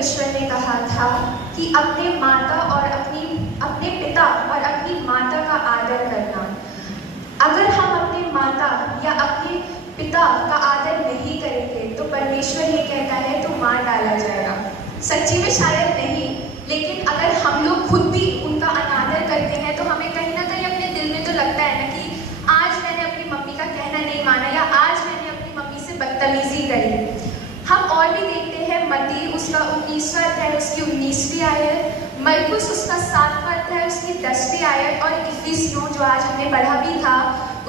परमेश्वर ने कहा था कि अपने माता और अपने पिता और अपनी माता का आदर करना। अगर हम अपने माता या अपने पिता का आदर नहीं करेंगे तो परमेश्वर ये कहता है तो मार डाला जाएगा। सच्ची में शायद नहीं, लेकिन अगर हम लोग खुद भी उनका अनादर करते हैं तो हमें कहीं ना कहीं अपने दिल में तो लगता है ना कि आज मैंने अपनी मम्मी का कहना नहीं माना या आज मैंने अपनी मम्मी से बदतमीजी करी। हम और भी देखते हैं, मत्ती उसका 19वां अध्याय उसकी 19वीं आयत, मरकुस उसका 7वां अध्याय उसकी 10वीं आयत और इफिसियों जो आज हमने पढ़ा भी था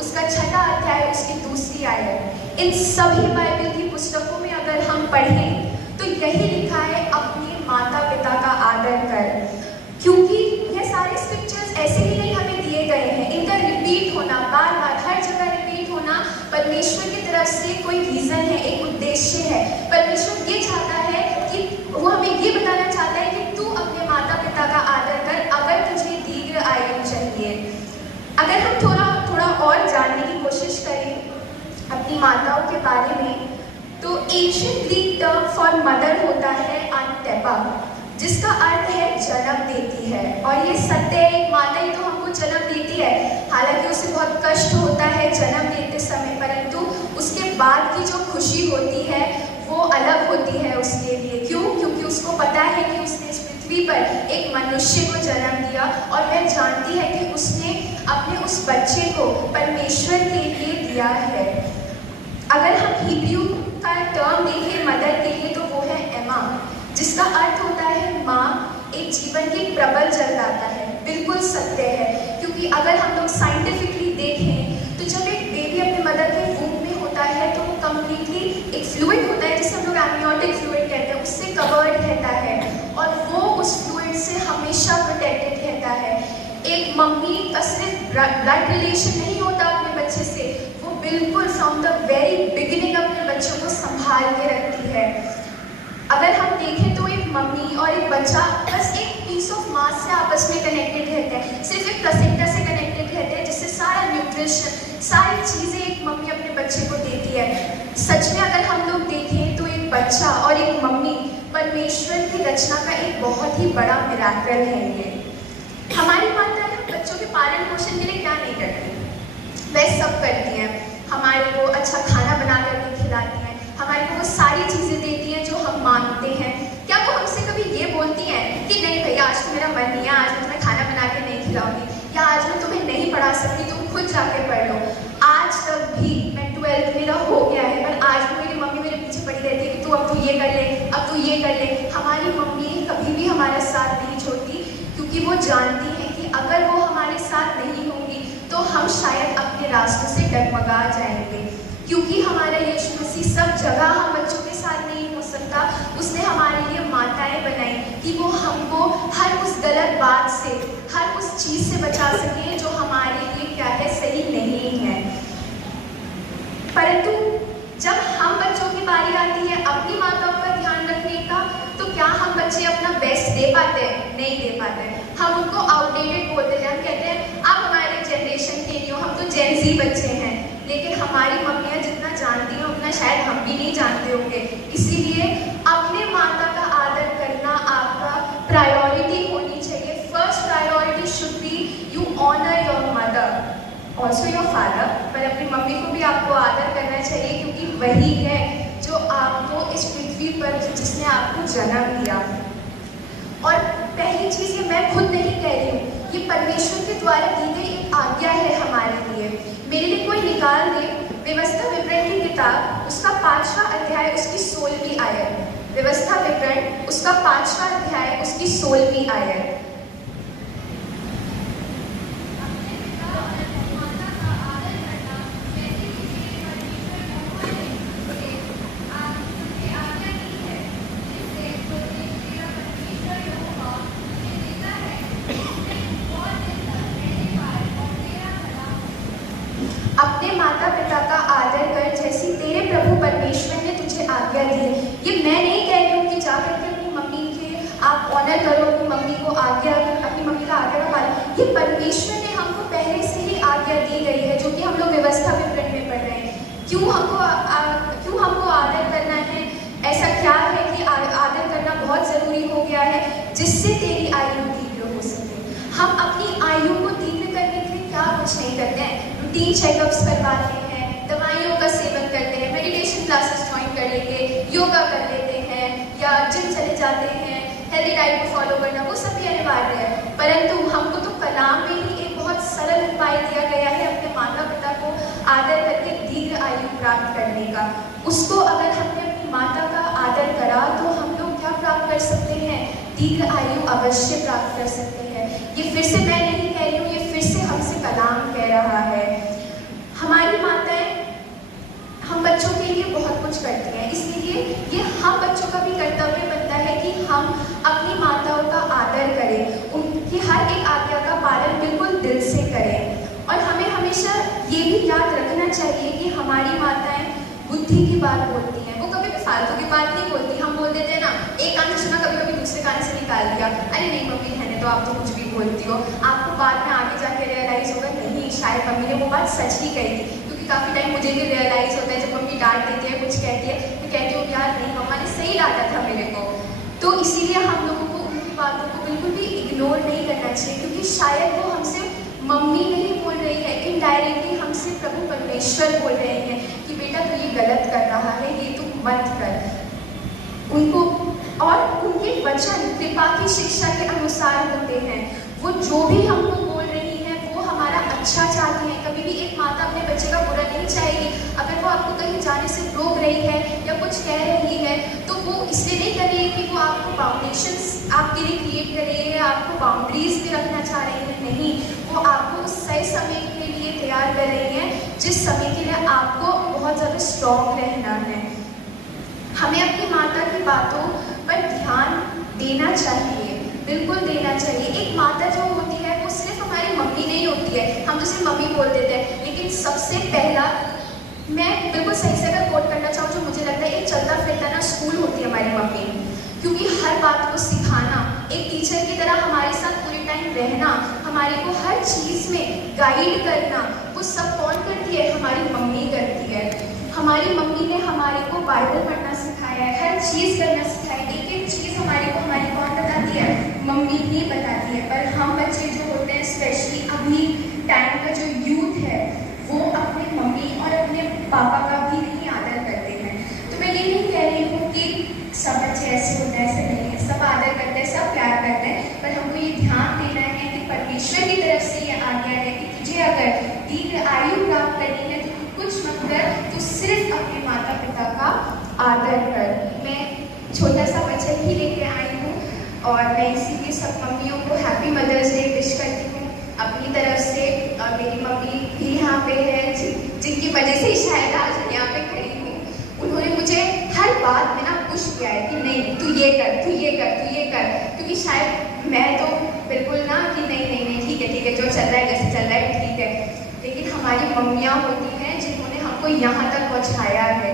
उसका 6वां अध्याय उसकी 2री आयत। इन सभी बाइबल की पुस्तकों में अगर हम पढ़ें तो यही लिखा है अपने माता पिता का आदर कर, क्योंकि ये सारे स्क्रिप्चर्स ऐसे ही नहीं हमें दिए गए हैं। इनका रिपीट होना, बार बार हर जगह रिपीट होना परमेश्वर की तरफ से कोई रीजन है, एक उद्देश्य है। परमेश्वर ये चाहता है कि वो हमें ये बताना चाहता है कि तू अपने माता पिता का आदर कर अगर तुझे दीर्घ आयु चाहिए। अगर हम थोड़ा और जानने की कोशिश करें अपनी माताओं के बारे में तो ancient Greek term for mother होता है अंटेपा, जिसका अर्थ है जन्म देती है। और ये सत्य है, एक माता ही तो हमको जन्म देती है। हालांकि उसे बहुत कष्ट होता है जन्म देते समय, परंतु उसके बाद की जो खुशी होती है वो अलग होती है उसके लिए। क्यों? क्योंकि उसको पता है कि उसने इस पृथ्वी पर एक मनुष्य को जन्म दिया और वह जानती है कि उसने अपने उस बच्चे को परमेश्वर के लिए दिया है। अगर हम हिब्रू का टर्म देखें मदर के लिए तो वो है एमा, जिसका अर्थ होता है माँ, एक जीवन की प्रबल जलदाता है। बिल्कुल सत्य है, क्योंकि अगर हम लोग साइंटिफिकली देखें तो जब एक बेबी अपने मदर के वूम में होता है तो वो कम्प्लीटली एक फ्लूइड होता है जिसे हम लोग एमनियोटिक फ्लूइड कहते हैं, उससे कवर्ड रहता है और वो उस फ्लूइड से हमेशा प्रोटेक्टेड रहता है। एक मम्मी का सिर्फ ब्लड रिलेशन नहीं होता अपने बच्चे से, वो बिल्कुल फ्रॉम द वेरी बिगिनिंग अपने बच्चों को संभाल के रखती है। अगर हम देखें तो एक मम्मी और एक बच्चा बस एक पीस ऑफ मास से आपस में कनेक्टेड रहते हैं, सिर्फ एक प्लेसेंटा से कनेक्टेड रहते हैं, जिससे सारा न्यूट्रिशन, सारी चीज़ें एक मम्मी अपने बच्चे को देती है। सच में अगर हम लोग देखें तो एक बच्चा और एक मम्मी परमेश्वर की रचना का एक बहुत ही बड़ा मिराकल है। ये हमारी माता बच्चों के पालन पोषण के लिए क्या नहीं करती, वह सब करती हैं। हमारे को अच्छा खाना बना करके खिलाती हैं, हमारे को वो सारी चीज़ें देती हैं जो हम मांगते हैं। क्या वो हमसे कभी ये बोलती हैं कि नहीं भैया आज तो मेरा मन नहीं है, आज मैं तुम्हें खाना बना के नहीं खिलाऊंगी, या आज मैं तुम्हें नहीं पढ़ा सकती, तुम खुद जाके पढ़ लो। आज तक भी मैं 12th मेरा हो गया है, पर आज भी मेरी मम्मी मेरे पीछे पड़ी रहती है कि तू अब तू ये कर ले, अब तू ये कर ले। हमारी मम्मी कभी भी हमारा साथ नहीं छोड़ती, क्योंकि वो जानती हैं कि अगर वो हमारे साथ नहीं होंगी तो हम शायद अपने रास्तों से डगमगा जाएंगे। क्योंकि हमारा यीशु मसीह सब जगह हम बच्चों के साथ नहीं हो सकता, उसने हमारे लिए माताएं बनाई कि वो हमको हर उस गलत बात से, हर उस चीज़ से बचा सके जो हमारे लिए क्या है, सही नहीं है। परंतु जब हम बच्चों की बारी आती है अपनी माताओं का ध्यान रखने का, तो क्या हम बच्चे अपना बेस्ट दे पाते हैं? नहीं दे पाते हैं। हम उनको आउटडेटेड बोलते हैं, हम कहते हैं आप हमारे जनरेशन के नहीं हो, हम तो जेन ज़ी बच्चे हैं। लेकिन हमारी मम्मियाँ जितना जानती हैं उतना शायद हम भी नहीं जानते होंगे। इसीलिए अपने माता का आदर करना आपका प्रायोरिटी होनी चाहिए। First priority should be you honour your mother, also your father, पर अपनी मम्मी को भी आपको आदर करना चाहिए, क्योंकि वही है जो आपको इस पृथ्वी पर, जिसने आपको जन्म दिया। और पहली चीज़ ये मैं खुद नहीं कह रही हूँ, ये परमेश्वर के द्वारा दी गई एक आज्ञा है हमारे लिए। मेरे लिए कोई निकाल दे व्यवस्था विवरण की किताब, उसका 5वां अध्याय उसकी 16वीं आयत। व्यवस्था विवरण उसका 5वां अध्याय उसकी 16वीं आयत। अपने माता पिता का आदर कर जैसी तेरे प्रभु परमेश्वर ने तुझे आज्ञा दी है। ये मैं नहीं कह रही हूँ कि जाकर के अपनी मम्मी के आप ऑनर करो, अपनी मम्मी को आज्ञा, अपनी मम्मी का आज्ञा का पालन। ये परमेश्वर ने हमको पहले से ही आज्ञा दी गई है, जो कि हम लोग व्यवस्था विवरण में पढ़ रहे हैं। क्यों हमको आदर करना है? ऐसा क्या है कि आदर करना बहुत जरूरी दिया है जिससे तेरी आयु दीर्घ हो सके। हम अपनी आयु को दीर्घ करने के लिए क्या कुछ नहीं करते हैं, रूटीन चेकअप्स करवाते हैं, दवाइयों का सेवन करते हैं, मेडिटेशन क्लासेस ज्वाइन कर लेते, योगा कर लेते हैं या जिम चले जाते हैं, हेल्दी डाइट को फॉलो करना, वो सब भी अनिवार्य है। परंतु हमको तो कलाम में ही एक बहुत सरल उपाय दिया गया है अपने माता पिता को आदर करके दीर्घ आयु प्राप्त करने का। उसको अगर हमने अपनी माता का आदर करा तो हम लोग क्या प्राप्त कर सकते हैं, दीर्घ आयु अवश्य प्राप्त कर सकते हैं। ये फिर से मैं नहीं कह रही हूँ, ये फिर से हमसे कलाम कह रहा है। हमारी माताएं हम बच्चों के लिए बहुत कुछ करती हैं, इसलिए ये हम बच्चों का भी कर्तव्य बनता है कि हम अपनी माताओं का आदर करें, उनकी हर एक आज्ञा का पालन बिल्कुल दिल से करें। और हमें हमेशा ये भी याद रखना चाहिए कि हमारी माताएं बुद्धि की बात बोलती हैं, वो कभी भी फालतू की बात नहीं बोलती। हम बोल देते हैं ना, एक कान से सुना कभी कभी दूसरे कान से निकाल दिया, अरे नहीं मम्मी रहने तो आप तो कुछ भी बोलती हो। आपको बाद में आगे जाके रियलाइज होगा नहीं शायद मम्मी ने वो बात सच ही कही थी। क्योंकि काफ़ी टाइम मुझे भी रियलाइज होता है जब मम्मी डांट देती है, कुछ कहती है, मैं कहती हूँ यार नहीं मम्मा ने सही डांटा था मेरे को। तो इसीलिए हम लोगों को उनकी बातों को बिल्कुल भी इग्नोर नहीं करना चाहिए, क्योंकि शायद वो हमसे मम्मी नहीं बोल रही है, इनडायरेक्टली हमसे प्रभु परमेश्वर बोल रहे हैं कि बेटा तू ये गलत कर रहा है, ये तू मत कर। उनको और उनके वचन कृपा की शिक्षा के अनुसार होते हैं। वो जो भी हमको बोल रही है वो हमारा अच्छा चाहती है। कभी भी एक माता अपने बच्चे का बुरा नहीं चाहेगी। अगर वो आपको कहीं जाने से रोक रही है या कुछ कह रही है तो वो इसलिए नहीं कर रही है कि वो आपको फाउंडेशंस आपके लिए क्रिएट कर रही है, आपको बाउंड्रीज भी रखना चाह रही है, नहीं, वो आपको उस सही समय के लिए तैयार कर रही है जिस समय के लिए आपको बहुत ज़्यादा स्ट्रॉन्ग रहना है। हमें अपनी माता की बातों पर ध्यान देना चाहिए, बिल्कुल देना चाहिए। एक माता जो होती है वो सिर्फ हमारी मम्मी नहीं होती है, हम तो सिर्फ मम्मी बोल देते हैं, लेकिन सबसे पहला मैं बिल्कुल सही से अगर कोट करना चाहूँ जो मुझे लगता है एक चलता फिरता ना स्कूल होती है हमारी मम्मी। क्योंकि हर बात को सिखाना, एक टीचर की तरह हमारे साथ पूरे टाइम रहना, हमारे को हर चीज़ में गाइड करना, वो सब कौन करती है, हमारी मम्मी करती है। हमारी मम्मी ने हमारे को बाइबल पढ़ना सिखाया है, हर चीज़ करना सिखाया है। एक एक चीज़ हमारे को हमारी कौन बताती है, मम्मी ही बताती है। पर हम बच्चे जो होते हैं, स्पेशली अभी टाइम का जो यूथ है, वो अपने मम्मी और अपने पापा का भी नहीं आदर करते हैं। तो मैं ये नहीं कह रही हूँ कि सब बच्चे ऐसे होते हैं, ऐसे नहीं है, सब आदर करते हैं, सब प्यार करते हैं। पर हमको ये ध्यान देना है कि परमेश्वर की तरफ से ये आज्ञा है कि तुझे अगर दीर्घ आयु प्राप्त करनी है तो कुछ मत कर, तो सिर्फ अपने माता पिता का आदर कर। मैं छोटा सा वचन ही लेके आई हूँ और मैं इसीलिए सब मम्मियों को हैप्पी मदर्स डे विश करती हूँ अपनी तरफ से। और मेरी मम्मी भी यहाँ पे है जिनकी वजह से शायद आज मैं यहाँ पे खड़ी हूँ। उन्होंने मुझे हर बात में ना पुश किया है कि नहीं तू ये कर, तू ये कर, तू ये कर। क्योंकि शायद मैं तो बिल्कुल ना कि नहीं नहीं नहीं ठीक है जो चल रहा है जैसे चल रहा है ठीक है, लेकिन हमारी मम्मियाँ होती हैं जिन्होंने हमको यहाँ तक पहुँचाया है।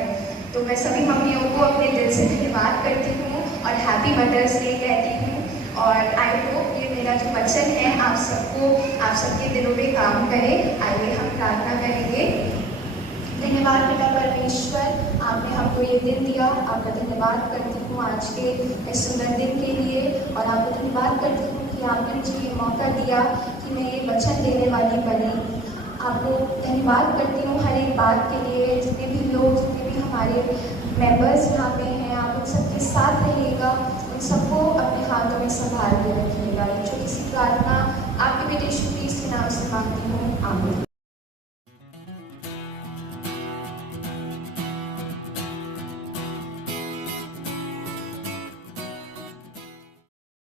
तो मैं सभी मम्मियों को अपने दिल से धन्यवाद करती हूँ और हैप्पी मदर्स डे कहती हूँ। और आई होप ये मेरा जो वचन है आप सबके दिलों में काम करे। आइए हम प्रार्थना करेंगे। धन्यवाद पिता परमेश्वर, आपने हमको ये दिन दिया, आपका धन्यवाद करती हूँ आज के इस सुंदर दिन के लिए। और आपका धन्यवाद करती हूँ कि आपने मुझे ये मौका दिया कि मैं ये वचन देने वाली बनी। आपको धन्यवाद करती हूँ हर एक बात के लिए। जितने भी लोग, जितने भी हमारे मेंबर्स यहाँ पे हैं, आप उन सबके साथ रहिएगा, उन सबको अपने हाथों में संभाल के रखिएगा। ये छोटी सी प्रार्थना आपके बेटे यीशु मसीह के नाम से मांगती हूँ, आमीन।